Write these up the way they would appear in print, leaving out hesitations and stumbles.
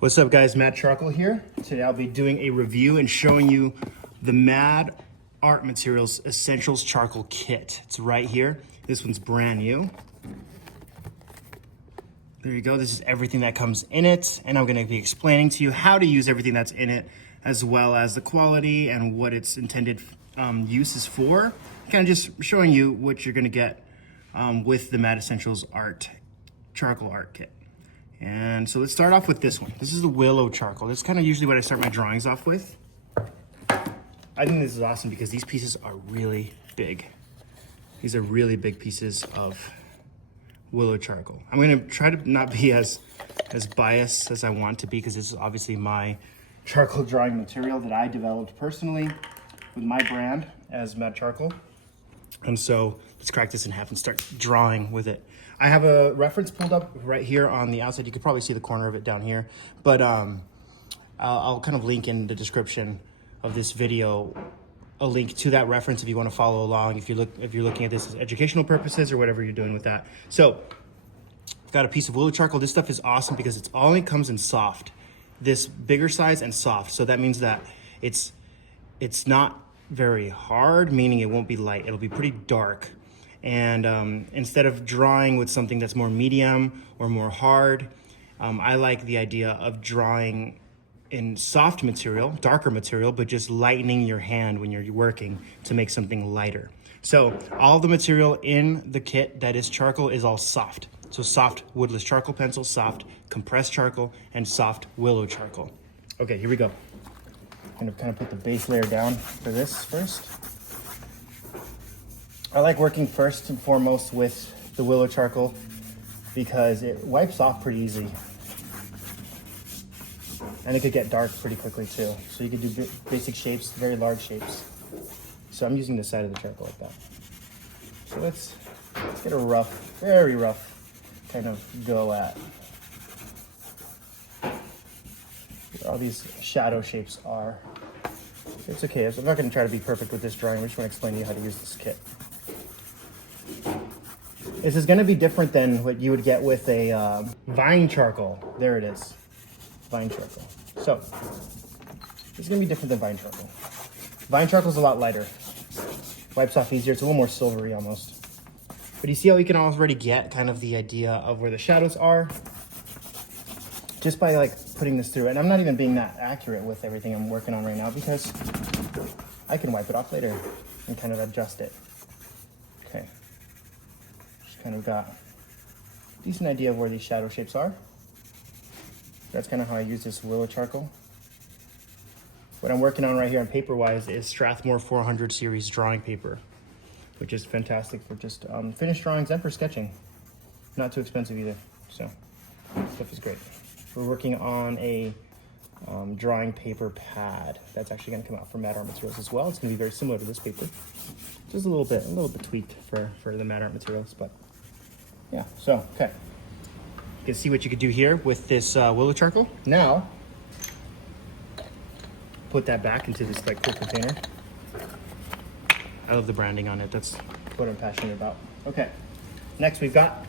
What's up guys, Mad Charcoal here. Today I'll be doing a review and showing you the Mad Art Materials Essentials Charcoal Kit. It's right here. This one's brand new. There you go, this is everything that comes in it, and I'm gonna be explaining to you how to use everything that's in it, as well as the quality and what its intended use is for. Kind of just showing you what you're gonna get with the Mad Essentials Charcoal Art Kit. And so let's start off with this one. This is the willow charcoal. This is kind of usually what I start my drawings off with. I think this is awesome because these pieces are really big. These are really big pieces of willow charcoal. I'm gonna try to not be as biased as I want to be, because this is obviously my charcoal drawing material that I developed personally with my brand as Mad Charcoal. And so let's crack this in half and start drawing with it. I have a reference pulled up right here on the outside. You could probably see the corner of it down here, but I'll kind of link in the description of this video a link to that reference if you want to follow along, if you're looking at this as educational purposes or whatever you're doing with that. So I've got a piece of willow charcoal. This stuff is awesome because it only comes in soft, this bigger size and soft. So that means that it's not very hard, meaning it won't be light. It'll be pretty dark. And instead of drawing with something that's more medium or more hard, I like the idea of drawing in soft material, darker material, but just lightening your hand when you're working to make something lighter. So all the material in the kit that is charcoal is all soft. So soft woodless charcoal pencil, soft compressed charcoal, and soft willow charcoal. Okay, here we go. I'm gonna kind of put the base layer down for this first. I like working first and foremost with the willow charcoal because it wipes off pretty easy. And it could get dark pretty quickly too. So you could do basic shapes, very large shapes. So I'm using the side of the charcoal like that. So let's get a rough, very rough kind of go at where all these shadow shapes are. It's okay, I'm not gonna try to be perfect with this drawing. I just wanna explain to you how to use this kit. This is gonna be different than what you would get with a vine charcoal. There it is, vine charcoal. So, this is gonna be different than vine charcoal. Vine charcoal is a lot lighter. Wipes off easier, it's a little more silvery almost. But you see how you can already get kind of the idea of where the shadows are just by like putting this through. And I'm not even being that accurate with everything I'm working on right now because I can wipe it off later and kind of adjust it. Okay. Kind of got a decent idea of where these shadow shapes are. That's kind of how I use this willow charcoal. What I'm working on right here on paper-wise is Strathmore 400 series drawing paper, which is fantastic for just finished drawings and for sketching. Not too expensive either, so stuff is great. We're working on a drawing paper pad that's actually going to come out from Mad Art Materials as well. It's going to be very similar to this paper, just a little bit tweaked for the Mad Art Materials, but yeah. So okay, you can see what you could do here with this willow charcoal. Now put that back into this like cool container. I love the branding on it. That's what I'm passionate about. Okay, next we've got,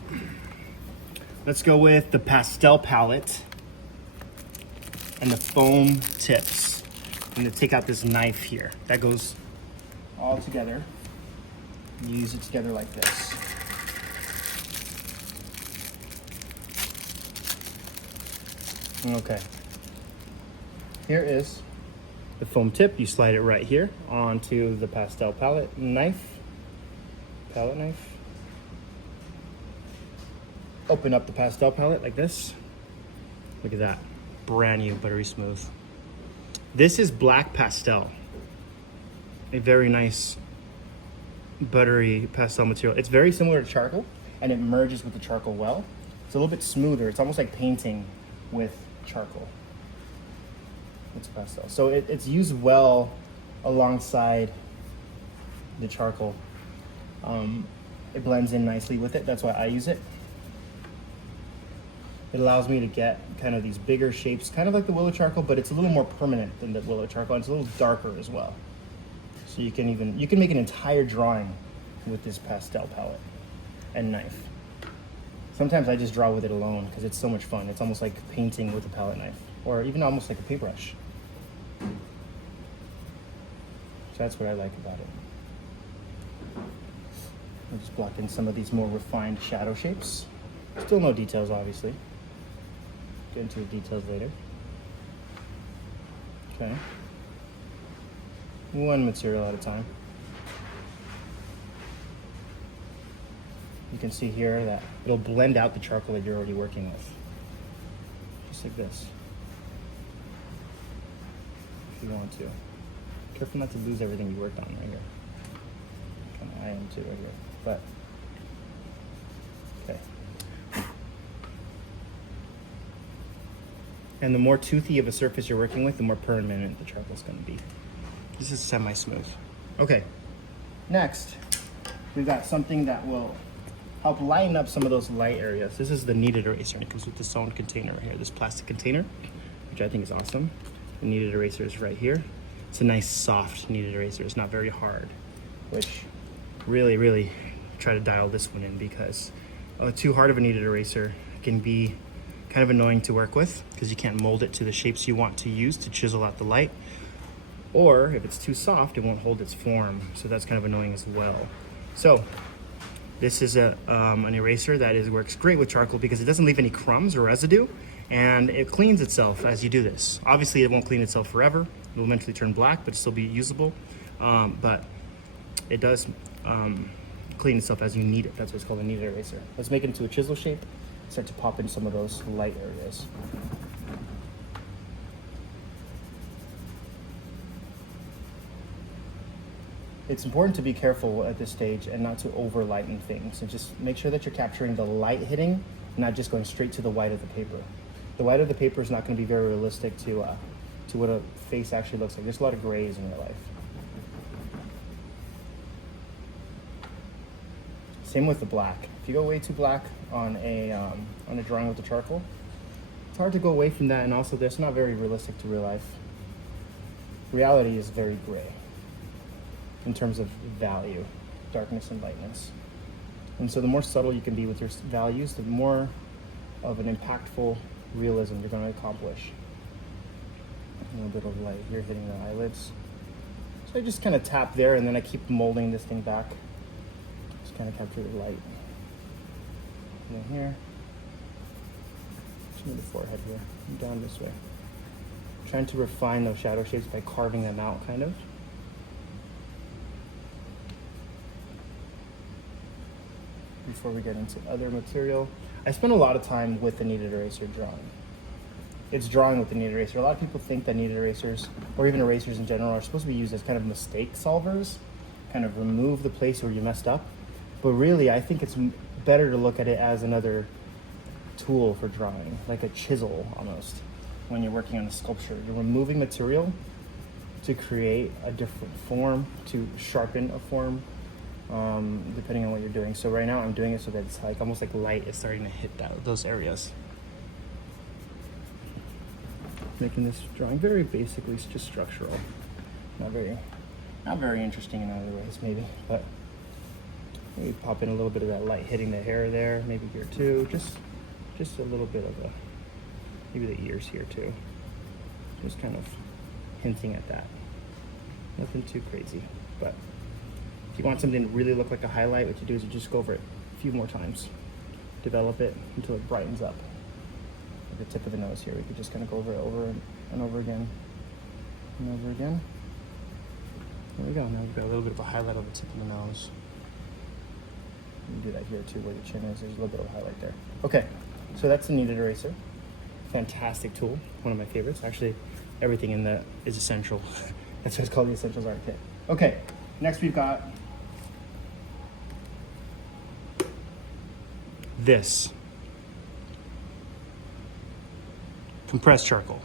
let's go with the Pastel palette and the foam tips. I'm gonna take out this knife here. That goes all together. Use it together like this. Okay. Here is the foam tip. You slide it right here onto the pastel palette knife. Open up the pastel palette like this. Look at that. Brand new, buttery smooth. This is black pastel. A very nice buttery pastel material. It's very similar to charcoal and it merges with the charcoal well. It's a little bit smoother. It's almost like painting with charcoal. It's pastel. So it's used well alongside the charcoal. It blends in nicely with it. That's why I use it. It allows me to get kind of these bigger shapes, kind of like the willow charcoal, but it's a little more permanent than the willow charcoal. And it's a little darker as well. So you can make an entire drawing with this pastel palette and knife. Sometimes I just draw with it alone because it's so much fun. It's almost like painting with a palette knife, or even almost like a paintbrush. So that's what I like about it. I'll just block in some of these more refined shadow shapes. Still no details, obviously. Get into the details later. Okay. One material at a time. You can see here that it'll blend out the charcoal that you're already working with. Just like this. If you want to. Careful not to lose everything you worked on right here. Kind of I am too right here. But, okay. And the more toothy of a surface you're working with, the more permanent the charcoal's gonna be. This is semi-smooth. Okay, next, we've got something that will help lighten up some of those light areas. This is the kneaded eraser, and it comes with this own container right here, this plastic container, which I think is awesome. The kneaded eraser is right here. It's a nice soft kneaded eraser. It's not very hard, which really try to dial this one in, because too hard of a kneaded eraser can be kind of annoying to work with because you can't mold it to the shapes you want to use to chisel out the light. Or if it's too soft, it won't hold its form. So that's kind of annoying as well. So this is an eraser that works great with charcoal because it doesn't leave any crumbs or residue, and it cleans itself as you do this. Obviously it won't clean itself forever. It will eventually turn black, but still be usable. But it does clean itself as you need it. That's what's called a kneaded eraser. Let's make it into a chisel shape. Start to pop in some of those light areas. It's important to be careful at this stage and not to over lighten things, and just make sure that you're capturing the light hitting, not just going straight to the white of the paper. The white of the paper is not going to be very realistic to what a face actually looks like. There's a lot of grays in your life. Same with the black. If you go way too black on a drawing with the charcoal, it's hard to go away from that, and also that's not very realistic to real life. Reality is very gray in terms of value, darkness and lightness. And so the more subtle you can be with your values, the more of an impactful realism you're going to accomplish. A little bit of light here hitting the eyelids. So I just kind of tap there, and then I keep molding this thing back. Just kind of capture the light. And then here, just near the forehead here, and down this way. Trying to refine those shadow shapes by carving them out, kind of. Before we get into other material, I spend a lot of time with the kneaded eraser drawing. It's drawing with the kneaded eraser. A lot of people think that kneaded erasers, or even erasers in general, are supposed to be used as kind of mistake solvers, kind of remove the place where you messed up. But really, I think it's better to look at it as another tool for drawing, like a chisel almost. When you're working on a sculpture, you're removing material to create a different form, to sharpen a form, depending on what you're doing. So right now I'm doing it so that it's like almost like light is starting to hit those areas. Making this drawing very basically just structural, not very interesting in other ways maybe, but maybe pop in a little bit of that light hitting the hair there, maybe here too, just a little bit of maybe the ears here too, just kind of hinting at that. Nothing too crazy, but if you want something to really look like a highlight, what you do is you just go over it a few more times, develop it until it brightens up. Like the tip of the nose here, we could just kind of go over it over and over again and over again. There we go. Now we've got a little bit of a highlight on the tip of the nose. You can do that here too, where the chin is. There's a little bit of a highlight there. Okay, so that's the kneaded eraser. Fantastic tool, one of my favorites. Actually, everything in that is essential. That's why it's called the Essentials Art Kit. Okay, next we've got this. Compressed charcoal.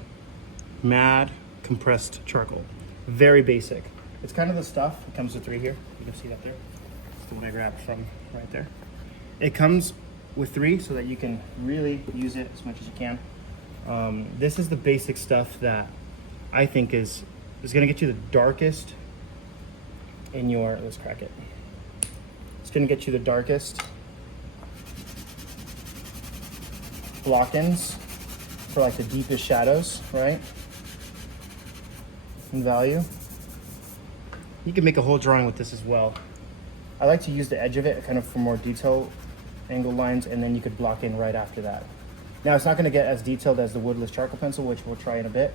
Mad compressed charcoal. Very basic. It's kind of the stuff, it comes with 3 here. You can see that there. That's the one I grabbed from right there. It comes with 3 so that you can really use it as much as you can. This is the basic stuff that I think is gonna get you the darkest in your, let's crack it. It's gonna get you the darkest block-ins for like the deepest shadows, right? In value. You can make a whole drawing with this as well. I like to use the edge of it kind of for more detail angle lines, and then you could block in right after that. Now it's not going to get as detailed as the Woodless charcoal pencil, which we'll try in a bit,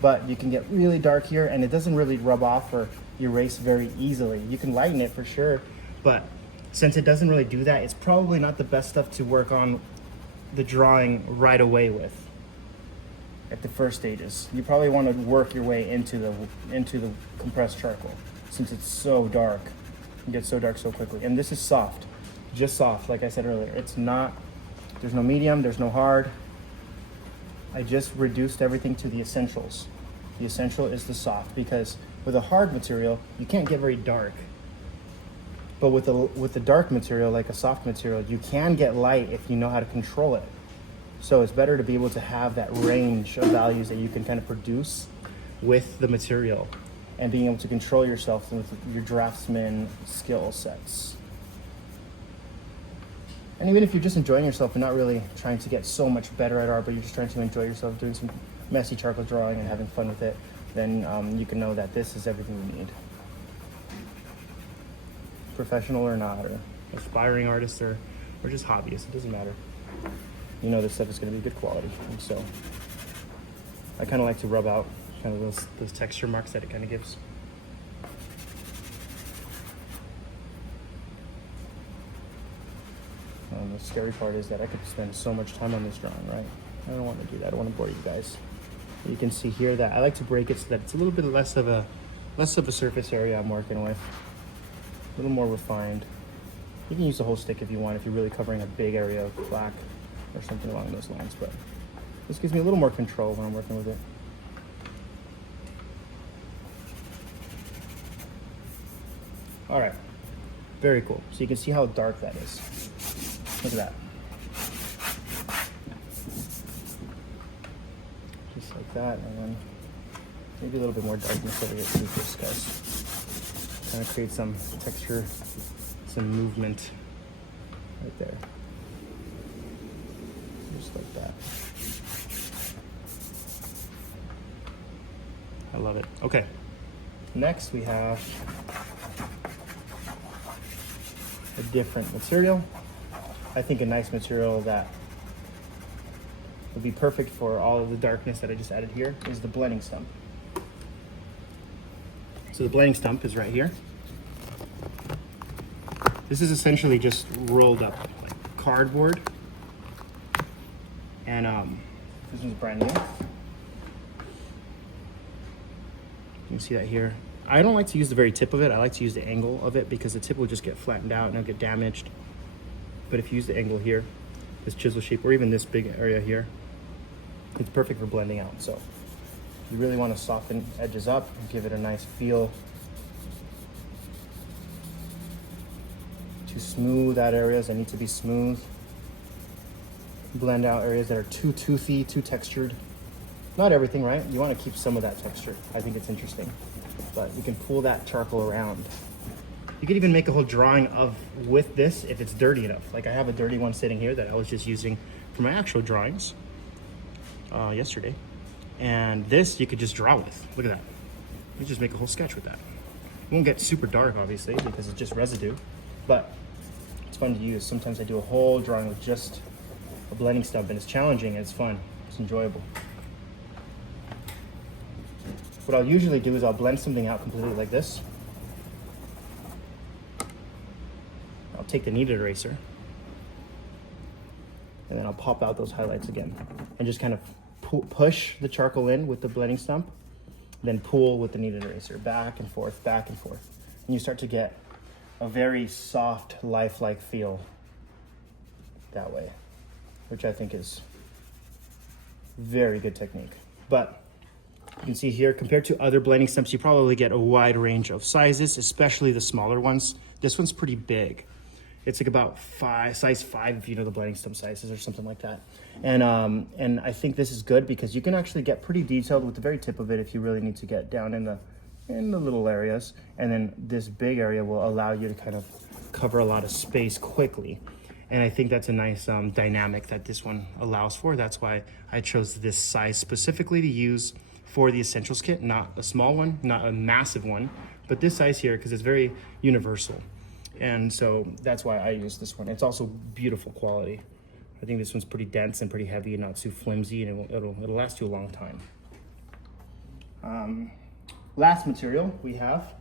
but you can get really dark here and it doesn't really rub off or erase very easily. You can lighten it for sure, but since it doesn't really do that, it's probably not the best stuff to work on the drawing right away with at the first stages. You probably want to work your way into the compressed charcoal, since it's so dark. It gets so dark so quickly. And this is soft, just soft, like I said earlier. It's not, there's no medium, there's no hard. I just reduced everything to the essentials. The essential is the soft, because with a hard material, you can't get very dark. But with the dark material, like a soft material, you can get light if you know how to control it. So it's better to be able to have that range of values that you can kind of produce with the material, and being able to control yourself with your draftsman skill sets. And even if you're just enjoying yourself and not really trying to get so much better at art, but you're just trying to enjoy yourself doing some messy charcoal drawing and having fun with it, then you can know that this is everything you need. Professional or not, or aspiring artists or just hobbyists, it doesn't matter. You know this stuff is going to be good quality. And so I kind of like to rub out kind of those texture marks that it kind of gives. The scary part is that I could spend so much time on this drawing, right? I don't want to do that. I don't want to bore you guys. You can see here that I like to break it so that it's a little bit less of a surface area I'm working with. A little more refined. You can use the whole stick if you want, if you're really covering a big area of black or something along those lines, but this gives me a little more control when I'm working with it. All right, very cool. So you can see how dark that is. Look at that. Just like that, and then maybe a little bit more darkness over here too, just guys. Kind of create some texture, some movement right there. Just like that. I love it. Okay. Next we have a different material. I think a nice material that would be perfect for all of the darkness that I just added here is the blending stump. So the blending stump is right here. This is essentially just rolled up like cardboard. And this one's brand new. You can see that here. I don't like to use the very tip of it. I like to use the angle of it because the tip will just get flattened out and it'll get damaged. But if you use the angle here, this chisel shape, or even this big area here, it's perfect for blending out. So you really want to soften edges up and give it a nice feel. To smooth out areas that need to be smooth. Blend out areas that are too toothy, too textured. Not everything, right? You want to keep some of that texture. I think it's interesting. But you can pull that charcoal around. You could even make a whole drawing with this if it's dirty enough. Like I have a dirty one sitting here that I was just using for my actual drawings yesterday. And this you could just draw with. Look at that. You just make a whole sketch with that. It won't get super dark, obviously, because it's just residue. But it's fun to use. Sometimes I do a whole drawing with just a blending stump, and it's challenging and it's fun. It's enjoyable. What I'll usually do is I'll blend something out completely like this. I'll take the kneaded eraser and then I'll pop out those highlights again and just kind of push the charcoal in with the blending stump, then pull with the kneaded eraser, back and forth, back and forth. And you start to get a very soft, lifelike feel that way, which I think is very good technique. But you can see here, compared to other blending stumps, you probably get a wide range of sizes, especially the smaller ones. This one's pretty big. It's like about size 5 if you know the blending stump sizes or something like that. And I think this is good because you can actually get pretty detailed with the very tip of it if you really need to get down in the little areas. And then this big area will allow you to kind of cover a lot of space quickly. And I think that's a nice dynamic that this one allows for. That's why I chose this size specifically to use for the Essentials kit, not a small one, not a massive one, but this size here because it's very universal. And so that's why I use this one. It's also beautiful quality. I think this one's pretty dense and pretty heavy and not too flimsy, and it'll last you a long time. Last material we have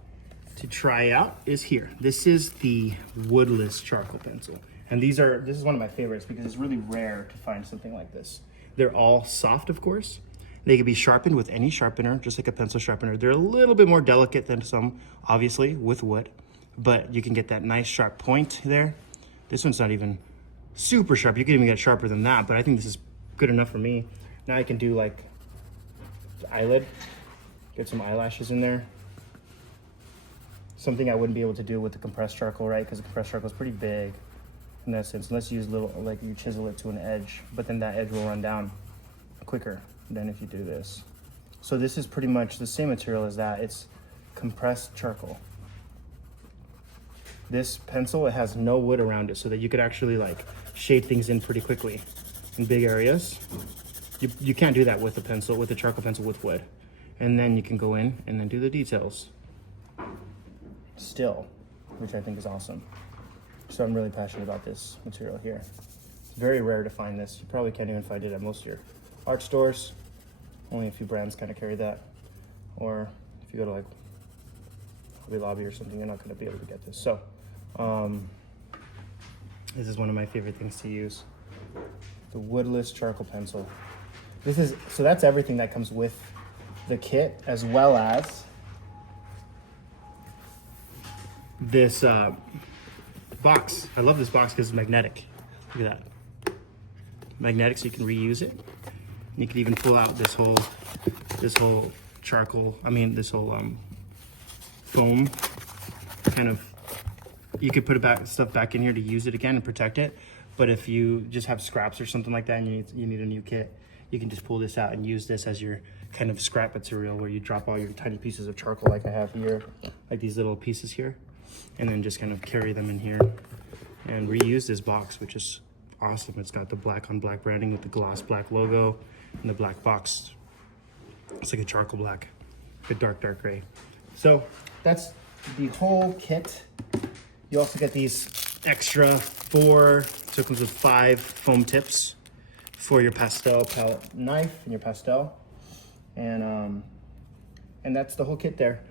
to try out is here. This is the Woodless charcoal pencil. And this is one of my favorites because it's really rare to find something like this. They're all soft, of course. They can be sharpened with any sharpener, just like a pencil sharpener. They're a little bit more delicate than some, obviously, with wood, but you can get that nice sharp point there. This one's not even super sharp. You can even get sharper than that, but I think this is good enough for me. Now I can do like the eyelid, get some eyelashes in there. Something I wouldn't be able to do with the compressed charcoal, right? Because the compressed charcoal is pretty big in that sense, unless you use little, like you chisel it to an edge, but then that edge will run down quicker than if you do this. So this is pretty much the same material as that. It's compressed charcoal. This pencil, it has no wood around it so that you could actually like shade things in pretty quickly in big areas. You can't do that with a pencil, with a charcoal pencil with wood. And then you can go in and then do the details still, which I think is awesome. So I'm really passionate about this material here. It's very rare to find this. You probably can't even find it at most of your art stores. Only a few brands kind of carry that. Or if you go to like Hobby Lobby or something, you're not going to be able to get this. So this is one of my favorite things to use. The Woodless charcoal pencil. So that's everything that comes with the kit, as well as this box. I love this box because it's magnetic. Look at that. Magnetic, so you can reuse it. And you can even pull out this whole charcoal, this whole foam kind of, you could put stuff back in here to use it again and protect it. But if you just have scraps or something like that and you need a new kit, you can just pull this out and use this as your kind of scrap material where you drop all your tiny pieces of charcoal like I have here, like these little pieces here, and then just kind of carry them in here and reuse this box, which is awesome. It's got the black on black branding with the gloss black logo and the black box. It's like a charcoal black, a dark gray. So that's the whole kit. You also get these extra 4, so it comes with 5 foam tips for your pastel palette knife and your pastel. And that's the whole kit there.